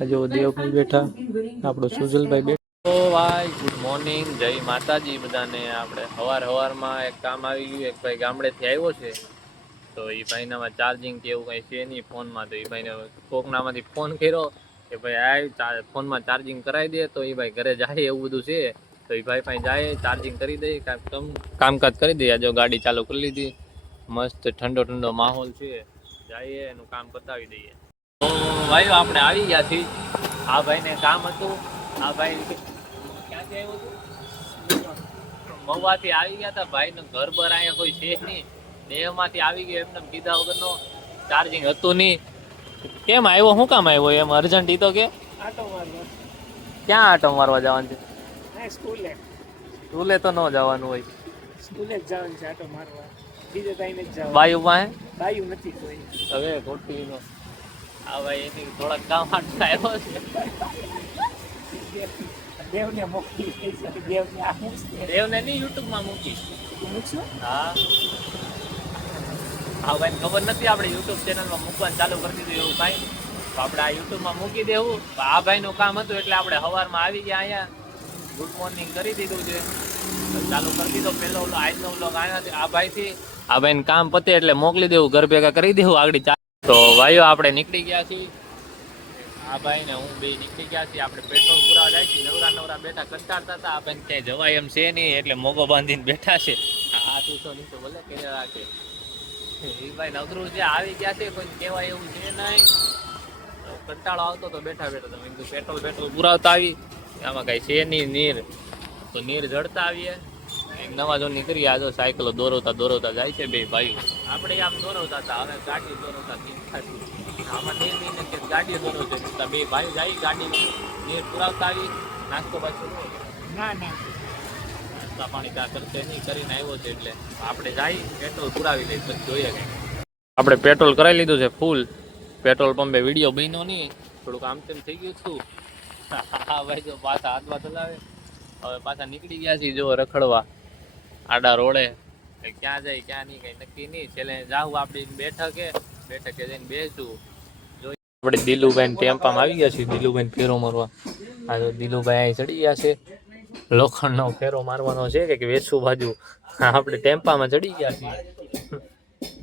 જો દેવભાઈ બેઠા, આપણો સુજલભાઈ બેઠા. તો ભાઈ ગુડ મોર્નિંગ, જય માતાજી બધાને. આપણે હવારમાં એક કામ આવી ગયું. એક ભાઈ ગામડેથી આવ્યો છે, તો એ ભાઈનામાં ચાર્જિંગ કે એવું કંઈ છે નહીં ફોનમાં. તો એ ભાઈને કોકનામાંથી ફોન કર્યો કે ભાઈ આ ફોનમાં ચાર્જિંગ કરાવી દે. તો એ ભાઈ ઘરે જાય એવું બધું છે. તો એ ભાઈ પાસે જાય, ચાર્જિંગ કરી દે, કામકાજ કરી દે. જો ગાડી ચાલુ કરી લીધી, મસ્ત ઠંડો માહોલ છે. જઈએ એનું કામ પતાવી દઈએ. તો ભાઈ આપણે આવી ગયા છીએ. આ ભાઈને કામ હતું. આ ભાઈ ક્યાંથી આવ્યો હતું? મહુવાથી આવી ગયા હતા. ભાઈનું ઘર બર અહીંયા કોઈ છે નહીં. દેહમાંથી આવી ગયો એમને કીધા વગરનો. ચાર્જિંગ હતું નહીં. કેમ આવ્યો? શું કામ આવ્યો એમ અર્જન્ટ? ઈ તો કે આટો મારવા. ક્યાં આટો મારવા જવાનું છે? સ્કૂલે. સ્કૂલે તો ન જવાનું હોય. સ્કૂલે જ જવાનું છે આટો મારવા. બીજે કઈ નથી જવાનું. બાયુ પાસે બાયું નથી કોઈ. હવે ખોટી નો. આ ભાઈ એની થોડાક કામ આટલા આવ્યો છે. દેવને મોકલી દેવને આ દેવને નહીં યુટ્યુબમાં મૂકી મૂકશું. હા હા ભાઈ ખબર નથી. આપણે યુટ્યુબ ચેનલમાં મૂકવાનું ચાલુ કરી દીધું એવું કાંઈ. તો આપણે આ યુટ્યુબમાં મૂકી દેવું. આ ભાઈનું કામ હતું એટલે આપણે સવારમાં આવી ગયા અહીંયા. ગુડ મોર્નિંગ કરી દીધું છે, ચાલુ કરી દીધો. પહેલો આજનો વ્લોગ આવ્યા આ ભાઈથી. આ ભાઈને કામ પતે એટલે મોકલી દેવું, ઘર ભેગા કરી દેવું આગળ. તો ભાઈઓ આપણે નીકળી ગયા છીએ. આ ભાઈ ને હું બે નીકળી ગયા છીએ. આપણે પેટ્રોલ પુરાવા જાય છે. નવરા બેઠા કંટાળતા હતા. આ ભાઈ ક્યાંય જવાય એમ છે નહીં એટલે મોગો બાંધીને બેઠા છે. આ તું તો નહીં તો ભલે કરી રાખે. એ ભાઈ નગરું છે, આવી ગયા છે. કોઈ કહેવાય એવું છે નહીં. કંટાળો આવતો તો બેઠા તમે પેટ્રોલ પુરાવતા આવી. આમાં કઈ છે નહીં નીર. તો નીર જડતા આવીએ. એક નવા જોન નીકળી. આ જો સાયકલો દોરવતા જાય છે બે ભાઈઓ. આપણે આમ દોરવતા હતા, હવે ગાડી દોરવતા આમાં નીર નહીં કે ગાડી દોરવતા બે ભાઈ જાય. ગાડી નીર પુરાવતા આવી. નાસ્તો પાછો ના નાસ્તા પાણી ત્યાં કરશે નહીં, કરીને આવ્યો છે એટલે આપણે જાય પેટ્રોલ પુરાવી લઈએ પછી જોઈએ કંઈ. આપણે પેટ્રોલ કરાવી લીધું છે ફૂલ. પેટ્રોલ પંપે વિડીયો બન્યો નહીં, થોડુંક આમ તેમ થઈ ગયું છું. હા ભાઈ જો પાછા હાથમાં ચલાવે. હવે પાછા નીકળી ગયા છીએ જો રખડવા આડા રોડે. ક્યાં જાય ક્યાં નહીં કઈ નક્કી નહીં. છેલ્લે જાવું આપણી બેઠકે જઈને બેસું. જોઈ આપણે દિલુભાઈ ટેમ્પામાં આવી ગયા છીએ. દિલુભાઈ ફેરો મારવા. આ તો દિલુભાઈ અહીં ચડી ગયા છે. લોખંડનો ફેરો મારવાનો છે કે વેસુ બાજુ. આપણે ટેમ્પામાં ચડી ગયા છીએ.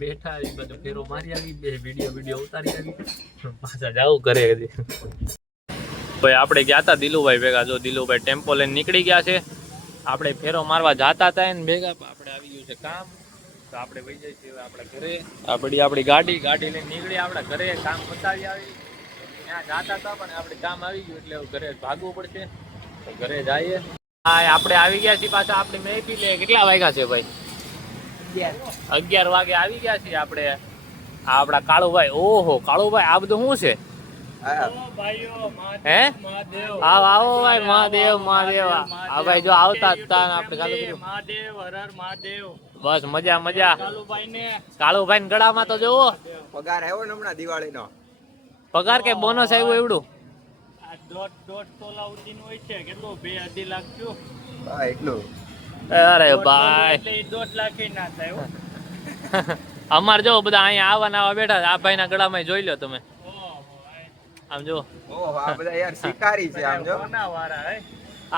બેઠા એ બધું ફેરો મારી આવી. બે વિડીયો ઉતારી આવી. પાછા જાવું ઘરે. ભાઈ આપણે ગયા હતા દિલુભાઈ ભેગા. જો દિલુભાઈ ટેમ્પો લઈને નીકળી ગયા છે. આપણે ફેરો મારવા જતા હતા એને ભેગા. આપણે આવી ગયું છે કામ, તો આપણે વહી જઈએ છીએ આપણે ઘરે. આપણી ગાડી લઈને નીકળી આપણા ઘરે. કામ પતાવી આવી. ત્યાં જતા હતા પણ આપણે કામ આવી ગયું એટલે ઘરે ભાગવું પડશે. તો ઘરે જઈએ. હા આપણે આવી ગયા છીએ પાછા. આપણી મહેફિલ કેટલા વાગ્યા છે ભાઈ? 11 વાગે આવી ગયા છીએ આપણે. આપણા કાળુભાઈ. ઓહો કાળુભાઈ, આ બધું શું છે? હે આવો ભાઈ. મહાદેવ આ ભાઈ જો આવતા હતા આપણે ચાલુ કર્યું. બસ મજા. કાળુભાઈ ને ગળામાં તો જોવો પગાર આવ્યો ને હમણાં દિવાળીનો. પગાર કે બોનસ આવ્યું એવડું? 1.5 તોલા ઉડીનું હોય છે. કેટલું 2-2.5 લાખ થયું. હા એટલું. અરે ભાઈ 1.5 લાખ ના થાય. અમારે જો બધા અહીંયા આવા બેઠા. આ ભાઈ ના ગળામાં જોઈ લો તમે. આમ જો આ બધા યાર શિકારી છે. આમ જો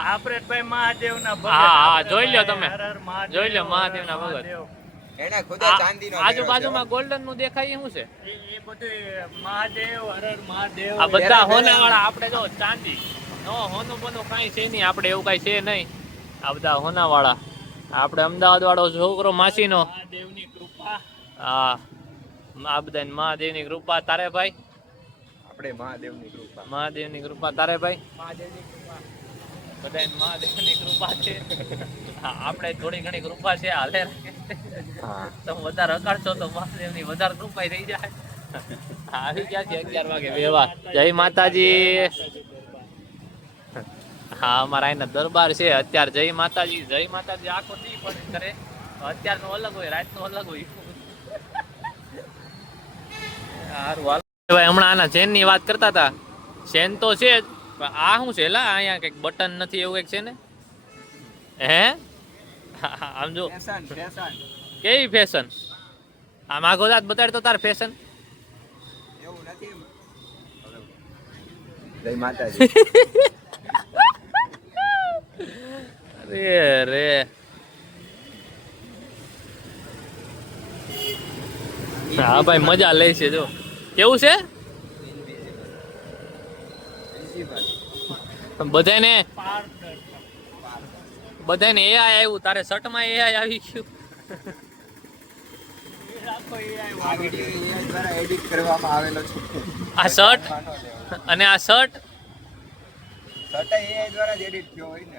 આપણે ભાઈ મહાદેવના ભગત. હા જોઈ લો તમે. જોઈ લો મહાદેવના ભગત. એને ખુદા ચાંદીનો આજુબાજુમાં ગોલ્ડન નું દેખાય શું છે? એ બધું મહાદેવ હર હર મહાદેવ. આ બધા હોના વાળા. આપણે જો ચાંદી નો હોનું બોનું કઈ છે નહીં. આપણે એવું કઈ છે નહીં. આ બધા હોના વાળા. આપણે અમદાવાદ વાળો છોકરો માસીનો. મહાદેવની કૃપા. હા આ બધા મહાદેવની કૃપા. તારે ભાઈ? આપણે મહાદેવની કૃપા. તારે ભાઈ? મહાદેવની કૃપા. બધા મહાદેવની કૃપા છે. આપણે થોડી ઘણી કૃપા છે હાલે. તમે વધારે રગાડશો તો મહાદેવની વધારે કૃપા થઈ જાય. આવી ગયા છે 11 વાગે વેવા. જય માતાજી. હા અમારા અહીંના દરબાર છે અત્યારે. જય માતાજી આખો નહીં પણ કરે. અત્યારનો અલગ હોય, રાતનો અલગ હોય. સારું હાલ ભાઈ. હમણાં આના ચેન ની વાત કરતા હતા. ચેન તો છે જ, પણ આ શું છે? લા અહીંયા કઈક બટન નથી એવું કઈક છે ને? હે આમ જો કેવી ફેશન. આમ આગો જાત બતાડ તો તાર ફેશન. એવું નથી. જય માતાજી. અરે રે હા ભાઈ મજા લે છે જો કેવું છે બધાને એ આવ્યું તારે શર્ટમાં એ આવી ગયું આ વિડિયો AI દ્વારા એડિટ કરવામાં આવેલો છે. આ શર્ટ અને આ શર્ટ શર્ટ AI દ્વારા જ એડિટ થયો હોય ને.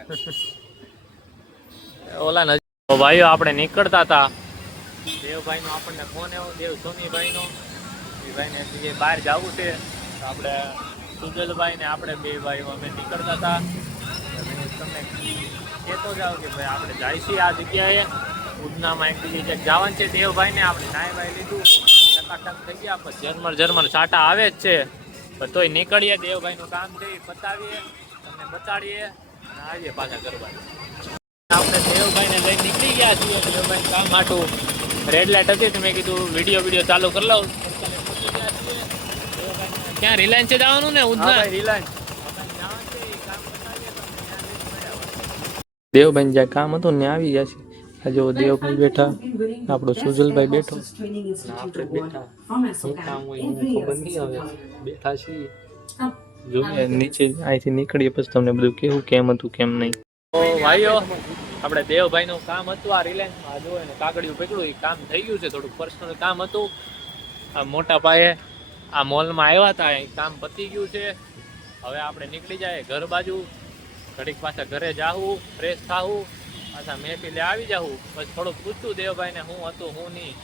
ઓલા નજીક ભાઈઓ આપણે નીકળતા હતા દેવભાઈ નો આપણને ફોન આવ્યો દેવ સોનીભાઈ નો ભાઈને જે બહાર જવું છે તો આપણે સુજલભાઈ ને આપણે બે ભાઈઓ અમે નીકળતા હતા તમને કહેતો જાવ કે ભાઈ આપણે જાય છીએ આ જગ્યાએ ઉધનામાં એક બીજી જગ્યાએ જવાનું છે દેવભાઈ ને આપણે નાય ભાઈ લીધું ટકાટક થઈ ગયા પણ ઝરમર સાટા આવે જ છે પણ તોય નીકળીએ દેવભાઈ નું કામ છે એ પતાવીએ તમને બતાડીએ અને આવીએ પાછા ગરબા આપણે દેવભાઈને લઈને નીકળી ગયા છીએ દેવભાઈ કામ માટું રેડ લાઇટ હતી તો મેં કીધું વિડીયો ચાલુ કરી લઉં ક્યાં રિલાયન્સ જવાનું ને ઉધના દેવભાઈ જ્યાં કામ હતું ને આવી ગયા છે જો દેવભાઈ બેઠા આપણો સુજલભાઈ બેઠો આપણે બેઠા શું કામ હોય ખબર નહીં હવે બેઠા છીએ જોઈએ નીચે અહીંથી નીકળીએ પછી તમને બધું કેવું કેમ હતું કેમ નહીં તો ભાઈઓ આપણે દેવભાઈનું કામ હતું આ રિલાયન્સમાં જો એને કાગળિયું પકડ્યું એ કામ થઈ ગયું છે થોડુંક પર્સનલ કામ હતું આ મોટા પાયે આ મોલમાં આવ્યા હતા એ કામ પતી ગયું છે હવે આપણે નીકળી જાય ઘર બાજુ ઘડીક પાછા ઘરે જાવું ફ્રેશ થાવું પાછા મહેફિલે આવી જાવું પછી થોડુંક પૂછતું દેવભાઈને હું હતું હું નહીં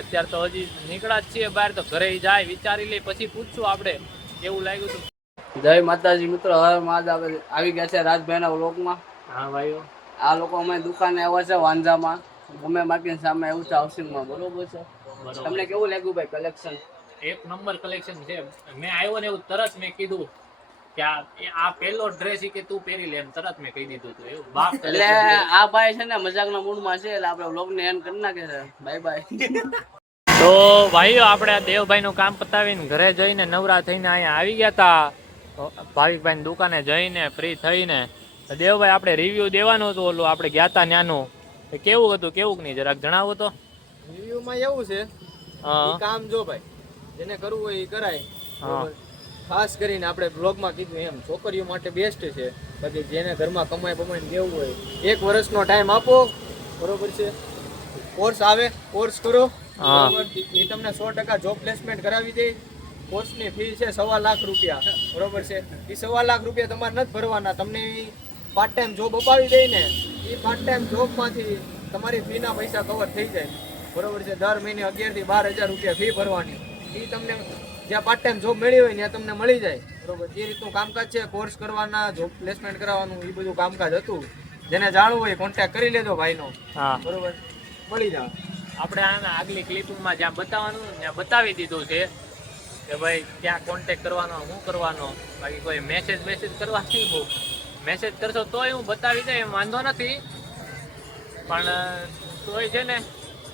અત્યારે તો હજી નીકળ્યા જ છીએ બહાર તો ઘરે જાય વિચારી લઈ પછી પૂછશું આપણે કેવું લાગ્યું હતું જય માતાજી મિત્રો હવે આવી ગયા છે રાજભાઈના વ્લોગમાં. હા ભાઈઓ આ લોકો અમે દુકાને આવ્યા છે વાંઝામાં ગમે માર્કેટ સામે આવ્યું છે હાઉસિંગમાં બરોબર છે. તમને કેવું લાગ્યું ભાઈ કલેક્શન? એક નંબર કલેક્શન છે મેં આવ્યો ને એવું તરત મેં કીધું કે આ પહેલો ડ્રેસ કે તું પહેરી લે એમ તરત મેં કહી દીધું હતું એવું બાપ એટલે આ ભાઈ છે ને મજાકના મૂડમાં છે એટલે આપણે વ્લોગને એન્ડ કરી નાખે છે. Bye bye. તો ભાઈઓ આપણે આ દેવભાઈનું કામ પતાવીને ઘરે જઈને નવરા થઈને અહીંયા આવી ગયા હતા ભાવિકભાઈની દુકાને જઈને ફ્રી થઈને દેવભાઈ આપણે રિવ્યુ દેવાનું હતું ઓલું આપણે ગયા હતા ત્યાંનું કેવું હતું કેવું નહીં જરાક જણાવો તો. રિવ્યુમાં એવું છે કામ જો ભાઈ જેને કરવું હોય એ કરાય. ખાસ કરીને આપણે બ્લોગમાં કીધું એમ છોકરીઓ માટે બેસ્ટ છે. બાકી જેને ઘરમાં કમાઈને દેવું હોય 1 વર્ષનો ટાઈમ આપો બરોબર છે. કોર્સ આવે કોર્સ કરો બરોબર એ તમને 100% જોબ પ્લેસમેન્ટ કરાવી દે. કોર્સની ફી છે 1.25 લાખ રૂપિયા બરોબર છે. એ 1.25 લાખ રૂપિયા તમારે નથી ભરવાના. તમને પાર્ટ ટાઈમ જોબ અપાવી દે ને એ પાર્ટ ટાઈમ જોબમાંથી તમારી ફીના પૈસા કવર થઈ જાય બરોબર છે. દર મહિને 11,000 થી 12,000 રૂપિયા ફી ભરવાની. એ તમને જ્યાં પાર્ટ ટાઈમ જોબ મેળવી હોય ત્યાં તમને મળી જાય બરોબર. એ રીતનું કામકાજ છે. કોર્સ કરવાના જોબ પ્લેસમેન્ટ કરાવવાનું એ બધું કામકાજ હતું. જેને જાણવું હોય કોન્ટેક્ટ કરી લેજો ભાઈનો બરોબર મળી જાય. આપણે આના આગલી ક્લિપિંગમાં જ્યાં બતાવવાનું ત્યાં બતાવી દીધું છે કે ભાઈ ત્યાં કોન્ટેક્ટ કરવાનો શું કરવાનો. બાકી કોઈ મેસેજ કરવા નહીં મેસેજ કરશો તોય હું બતાવી દે એમ વાંધો નથી પણ તોય છે ને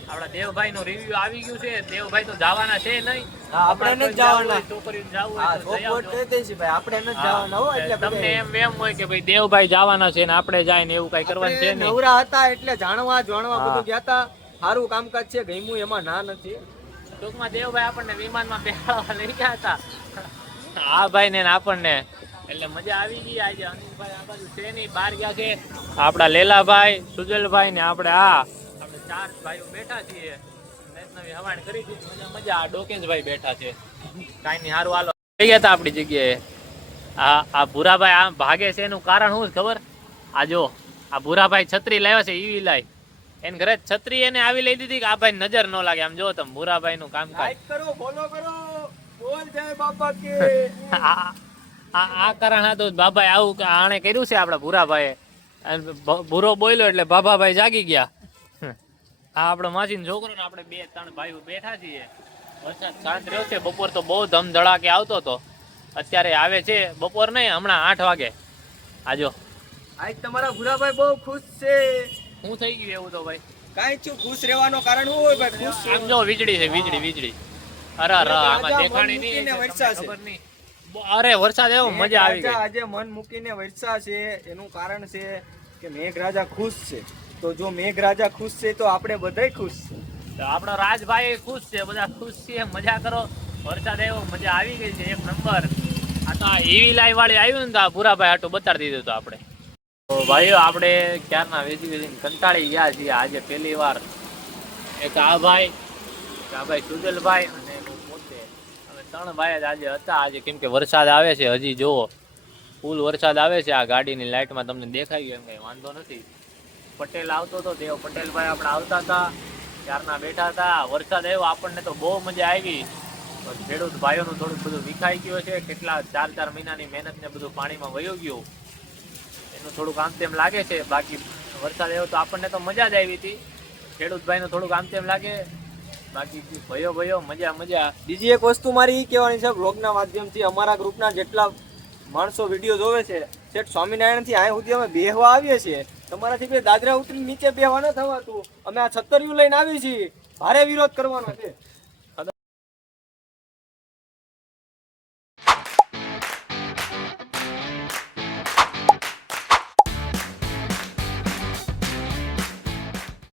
આપણા દેવભાઈ નું રિવ્યુ આવી ગયું છે. દેવભાઈ તો જવાના છે નહીં આપણે નથી જવાના. છોકરીઓ જવું હોય તો જઈ આવજો. આપણે નથી જવાના હો. એટલે તમને એમ હોય કે ભાઈ દેવભાઈ જવાના છે ને આપણે જાય ને એવું કઈ કરવાનું છે નહીં. નવરા હતા એટલે જાણવા બધું ગયા હતા. સારું કામકાજ છે ગમ્યું એમાં ના નથી. ટૂંકમાં દેવભાઈ આપણને વિમાનમાં બેહાડવા લઈ ગયા હતા આ ભાઈ ને આપણને એટલે મજા આવી ગઈ. આજે અનિલભાઈ આ બાજુ છે નહીં બહાર ગયા છે. આપણા લેલાભાઈ સુજલભાઈ ને આપણે 4 ભાઈઓ બેઠા છીએ. નવી હવાણ કરી દીધી મજા. આ ડોકેશભાઈ બેઠા છે કાંઈ નહીં સારું હાલો થઈ ગયા હતા આપણી જગ્યાએ. આ ભૂરાભાઈ આમ ભાગે છે એનું કારણ શું ખબર? આ જો આ ભૂરાભાઈ છત્રી લાવ્યા છે ઈવી લાઈ એને ઘરે છત્રી એને આવી લઈ દીધી કે આ ભાઈ નજર ન લાગે. આમ જો તમે ભૂરાભાઈ નું કામકાજ લાઈક કરો ફોલો કરો બોલ જય બાબા કે આ કારણ હતું બાબાએ આવું આણે કર્યું છે આપડા ભૂરાભાઈએ. ભૂરો બોલ્યો એટલે બાબાભાઈ જાગી ગયા. આ આપણો માસી છોકરો ને આપણે 2-3 ભાઈઓ બેઠા છીએ. વરસાદ શાંત રહ્યો છે. બપોર તો બહુ ધમધડાકે આવતો હતો. અત્યારે આવે છે બપોર નહીં હમણાં 8 વાગે. આજો આજ તમારા ભૂરાભાઈ બહુ ખુશ છે. શું થઈ ગયું એવું તો ભાઈ? કાઈ છું ખુશ રહેવાનો કારણ શું હોય ભાઈ? ખુશ આમ જો વીજળી છે વીજળી. અરે આમાં દેખાણી નહીં વરસાદ છે. ખબર નહીં. અરે વરસાદ એવો મજા આવી ગઈ. આજે મન મૂકીને વરસા છે એનું કારણ છે કે મેઘરાજા ખુશ છે. તો જો મેઘરાજા ખુશ છે તો આપણે બધાય ખુશ છે. તો આપણો રાજભાઈ ખુશ છે, બધા ખુશ છે, મજા કરો. વરસાદ એવો મજા આવી ગઈ છે એક નંબર. આ તો એવી લાઈ વાળી આવ્યું ને તો આ ભૂરાભાઈ આટલું બતાડી દીધું તો આપણે. તો ભાઈઓ આપણે ક્યારના વેચી કંટાળી ગયા છીએ. આજે પહેલી વાર એક આ ભાઈ સુજલભાઈ અને હું પોતે અમે 3 ભાઈ જ આજે હતા આજે, કેમ કે વરસાદ આવે છે. હજી જુઓ ફૂલ વરસાદ આવે છે. આ ગાડીની લાઇટમાં તમને દેખાઈ ગયું, એમ કંઈ વાંધો નથી. પટેલ આવતો હતો, દેવ પટેલભાઈ આપણે આવતા હતા, ત્યારના બેઠા હતા. વરસાદ આવ્યો આપણને તો બહુ મજા આવી. ખેડૂત ભાઈઓનું થોડુંક બધું વિખાઈ ગયું છે. કેટલા 4 મહિનાની મહેનત ને બધું પાણીમાં વયું ગયું, એનું થોડુંક આમ તેમ લાગે છે. બાકી વરસાદ આવ્યો તો આપણને તો મજા જ આવી હતી. ખેડૂત ભાઈનું થોડુંક આમ તેમ લાગે, બાકી ભયો મજા. બીજી એક વસ્તુ મારી ઈ કહેવાની છે, બ્લોગના માધ્યમથી અમારા ગ્રુપના જેટલા માણસો વિડીયો જોવે છે, સેટ સ્વામિનારાયણથી આ સુધી અમે બેહવા આવીએ છીએ. તમારાથી બે દાદરા ઉતરીને નીચે બેહવા ન થવાતું. અમે આ 76 લઈને આવી છીએ, ભારે વિરોધ કરવાનો છે.